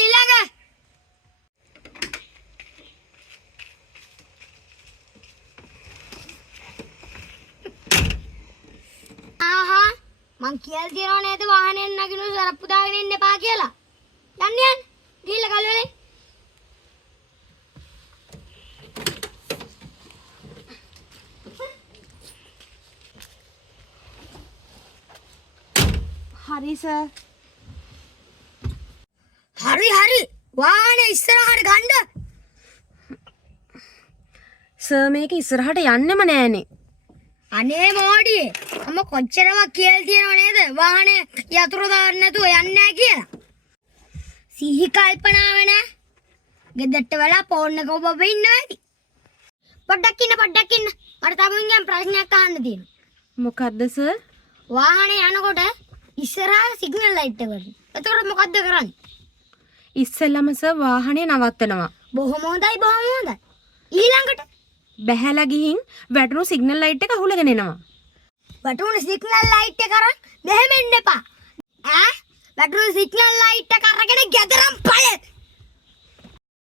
ඊළඟ මං කියලා තියනවා නේද වාහනයෙන් නගිනු සරප්පු දාගෙන ඉන්න එපා කියලා. යන්න ගිහිල්ලා කල් වලින්. හරි සර්. හරි වාහනේ ඉස්සරහට ගන්න. සර් මේක ඉස්සරහට යන්නෙම නෑනේ. අනේ මෝඩියේ මම කොච්චරවක් කියලා තියනව නේද වාහනේ යතුරු දාන්න නැතුව යන්නේ නැහැ කියලා. සිහි කල්පනාව නැහැ. ගෙදරට වෙලා ෆෝන් එක ඔබ ඉන්නවා ඇති. පොඩ්ඩක් ඉන්න. මට තමුන්ගෙන් ප්‍රශ්නයක් අහන්න තියෙනවා. මොකද්ද සර්? වාහනේ යනකොට ඉස්සරහා සිග්නල් ලයිට් එක වදිනවා. එතකොට මොකද්ද කරන්නේ? ඉස්සෙල්ලම සර් වාහනේ නවත්තනවා. බොහොම හොඳයි. ඊළඟට බැහැලා ගිහින් වැටුණු සිග්නල් ලයිට් එක අහුලගෙන එනවා. වැටුණු සිග්නල් ලයිට් එක අරන් මෙහෙම එන්න එපා. වැටුණු සිග්නල් ලයිට් එක අරගෙන ගෙදරන් ඵලෙත්.